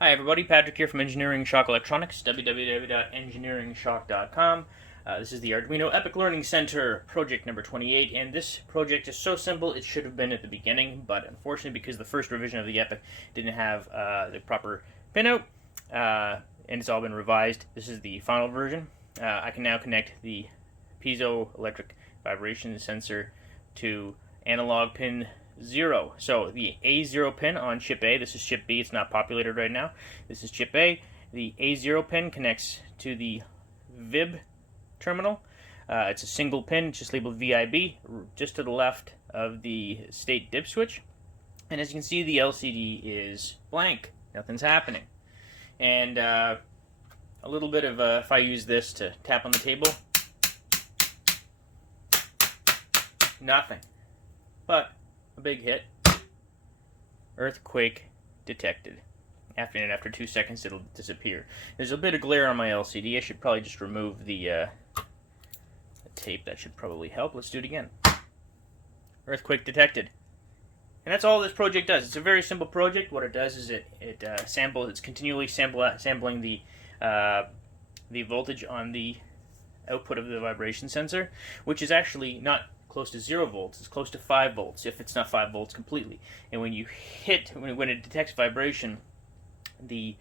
Hi everybody, Patrick here from Engineering Shock Electronics, www.engineeringshock.com. This is the Arduino Epoch Learning Center, project number 28, and this project is so simple it should have been at the beginning, but unfortunately because the first revision of the Epoch didn't have the proper pinout, and it's all been revised, this is the final version. I can now connect the piezoelectric vibration sensor to analog pin 0. So the A0 pin on chip A, this is chip B, it's not populated right now. This is chip A. The A0 pin connects to the VIB terminal. It's a single pin, it's just labeled VIB, just to the left of the state dip switch. And as you can see, the LCD is blank. Nothing's happening. And a little bit of, if I use this to tap on the table, nothing. But a big hit. Earthquake detected. After 2 seconds, it'll disappear. There's a bit of glare on my LCD. I should probably just remove the tape. That should probably help. Let's do it again. Earthquake detected. And that's all this project does. It's a very simple project. What it does is it's continually sampling the voltage on the output of the vibration sensor, which is actually not close to 0 volts. It's close to 5 volts, if it's not 5 volts completely. And when you hit, when it detects vibration, that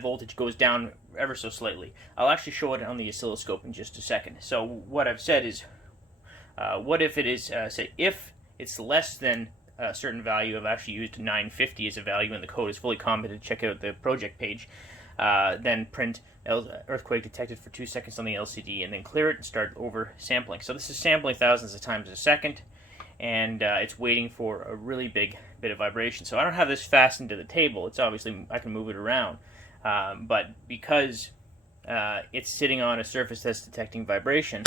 voltage goes down ever so slightly. I'll actually show it on the oscilloscope in just a second. So what I've said is, what if it is, say, if it's less than a certain value, I've actually used 950 as a value, and the code is fully commented. Check out the project page. Then print earthquake detected for 2 seconds on the LCD, and then clear it and start over sampling. So this is sampling thousands of times a second, and it's waiting for a really big bit of vibration. So I don't have this fastened to the table. It's obviously, I can move it around, but because it's sitting on a surface that's detecting vibration,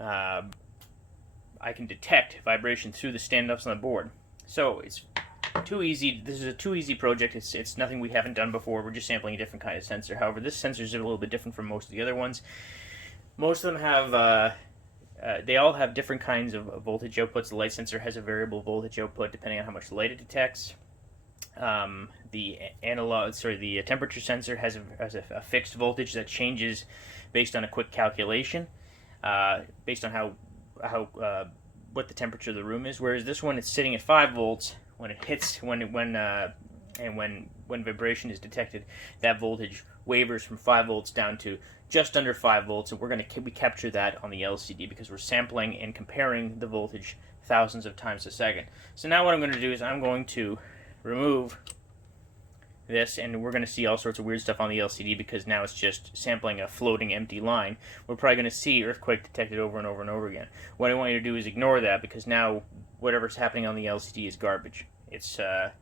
I can detect vibration through the stand-ups on the board. So it's too easy. This is a too easy project. It's nothing we haven't done before. We're just sampling a different kind of sensor. However, this sensor is a little bit different from most of the other ones. Most of them have, they all have different kinds of voltage outputs. The light sensor has a variable voltage output depending on how much light it detects. The temperature sensor has a fixed voltage that changes based on a quick calculation, based on what the temperature of the room is. Whereas this one, it's sitting at 5 volts. When it hits, when vibration is detected, that voltage wavers from 5 volts down to just under 5 volts, and we capture that on the LCD because we're sampling and comparing the voltage thousands of times a second. So now what I'm going to do is I'm going to remove this, and we're going to see all sorts of weird stuff on the LCD because now it's just sampling a floating empty line. We're probably going to see earthquake detected over and over and over again. What I want you to do is ignore that because now whatever's happening on the LCD is garbage. We're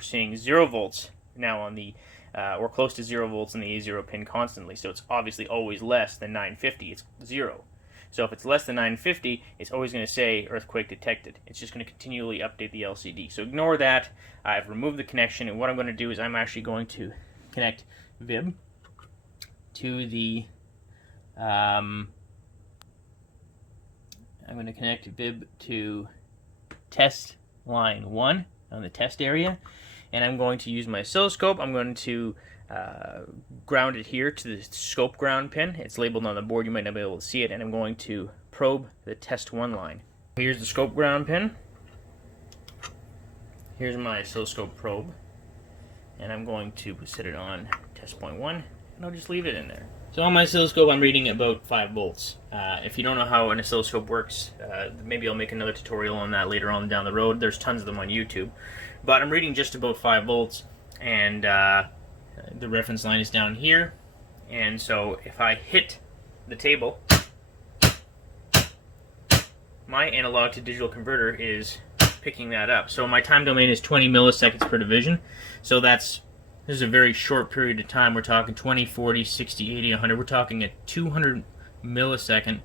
seeing 0 volts now on the or close to 0 volts in the A0 pin constantly. So it's obviously always less than 950. It's 0. So if it's less than 950, it's always going to say earthquake detected. It's just going to continually update the LCD. So ignore that. I've removed the connection, and what I'm going to do is I'm actually going to connect VIB to the I'm going to connect VIB to test line 1 on the test area, and I'm going to use my oscilloscope. I'm going to ground it here to the scope ground pin. It's labeled on the board, you might not be able to see it, and I'm going to probe the test 1 line. Here's the scope ground pin. Here's my oscilloscope probe, and I'm going to set it on test point 1, and I'll just leave it in there. So on my oscilloscope, I'm reading about 5 volts. If you don't know how an oscilloscope works, maybe I'll make another tutorial on that later on down the road. There's tons of them on YouTube. But I'm reading just about 5 volts, and the reference line is down here. And so if I hit the table, my analog to digital converter is picking that up. So my time domain is 20 milliseconds per division. So this is a very short period of time. We're talking 20, 40, 60, 80, 100. We're talking a 200 millisecond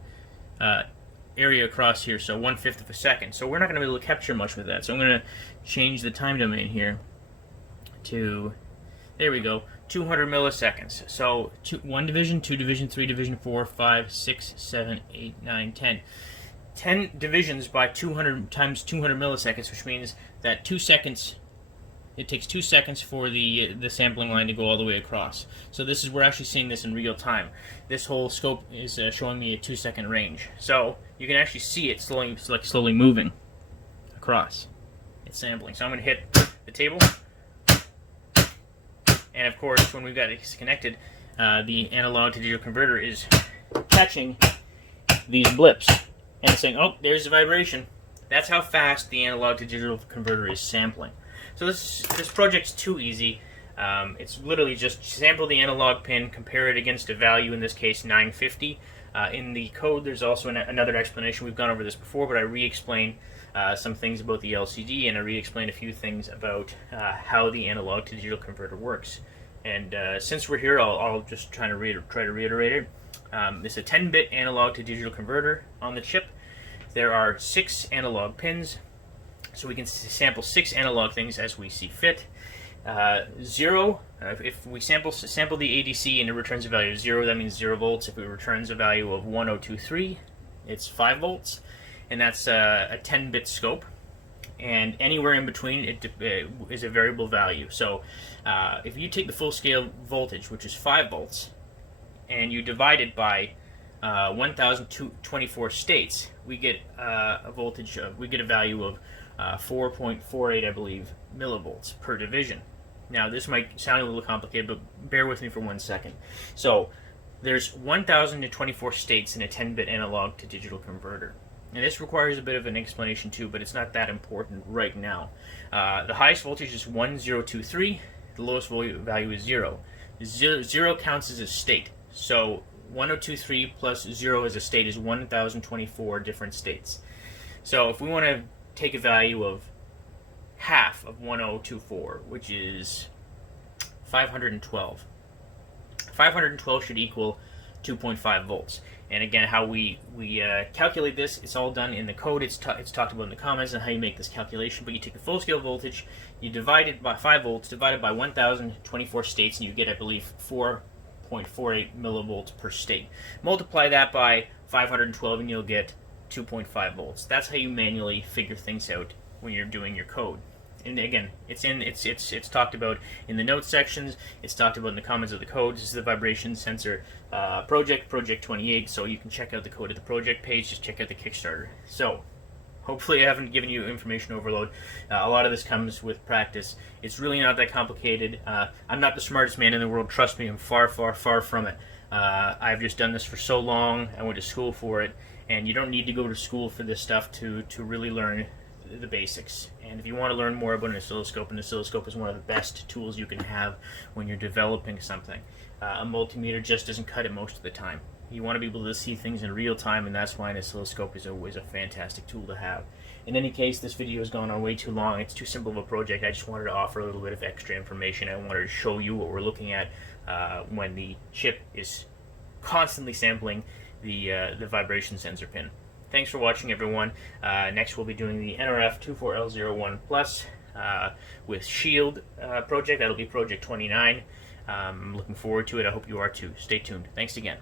area across here, so 1/5 of a second. So we're not going to be able to capture much with that. So I'm going to change the time domain here to, there we go, 200 milliseconds. So 1 division, 2 division, 3 division, 4, 5, 6, 7, 8, 9, 10. 10 divisions by 200 times 200 milliseconds, which means that 2 seconds it takes 2 seconds for the sampling line to go all the way across. So this is, we're actually seeing this in real time. This whole scope is showing me a 2-second range. So you can actually see it slowly moving across. It's sampling. So I'm going to hit the table, and of course when we've got it connected, the analog to digital converter is catching these blips and saying, oh, there's the vibration. That's how fast the analog to digital converter is sampling. So this project's too easy. It's literally just sample the analog pin, compare it against a value, in this case 950. In the code there's also another explanation. We've gone over this before, but I re-explain some things about the LCD, and I re-explain a few things about how the analog to digital converter works. And since we're here, I'll just try to reiterate it. It's a 10-bit analog to digital converter on the chip. There are 6 analog pins, so we can sample 6 analog things as we see fit. 0, if we sample the ADC and it returns a value of 0, that means 0 volts. If it returns a value of 1023, it's 5 volts, and that's a 10-bit scope. And anywhere in between it is a variable value. So if you take the full scale voltage, which is 5 volts, and you divide it by 1024 states, we get a voltage we get a value of 4.48, I believe, millivolts per division. Now this might sound a little complicated, but bear with me for 1 second. So there's 1024 states in a 10-bit analog to digital converter. And this requires a bit of an explanation too, but it's not that important right now. The highest voltage is 1023, the lowest value is 0. 0 counts as a state. So 1023 plus 0 as a state is 1024 different states. So if we want to take a value of half of 1024, which is 512. 512 should equal 2.5 volts. And again, how we calculate this, it's all done in the code. It's talked about in the comments on how you make this calculation. But you take the full scale voltage, you divide it by 5 volts, divided by 1024 states, and you get, I believe, 4.48 millivolts per state. Multiply that by 512 and you'll get 2.5 volts. That's how you manually figure things out when you're doing your code. And again, it's talked about in the notes sections. It's talked about in the comments of the code. This is the vibration sensor project 28. So you can check out the code at the project page. Just check out the Kickstarter. So hopefully I haven't given you information overload. A lot of this comes with practice. It's really not that complicated. I'm not the smartest man in the world. Trust me, I'm far, far, far from it. I've just done this for so long. I went to school for it, and you don't need to go to school for this stuff to really learn the basics. And if you want to learn more about an oscilloscope is one of the best tools you can have when you're developing something. A multimeter just doesn't cut it most of the time. You want to be able to see things in real time, and that's why an oscilloscope is always a fantastic tool to have. In any case, this video has gone on way too long. It's too simple of a project. I just wanted to offer a little bit of extra information. I wanted to show you what we're looking at when the chip is constantly sampling the vibration sensor pin. Thanks for watching, everyone. Next we'll be doing the NRF24L01 Plus with Shield project. That'll be project 29. I'm looking forward to it. I hope you are too. Stay tuned. Thanks again.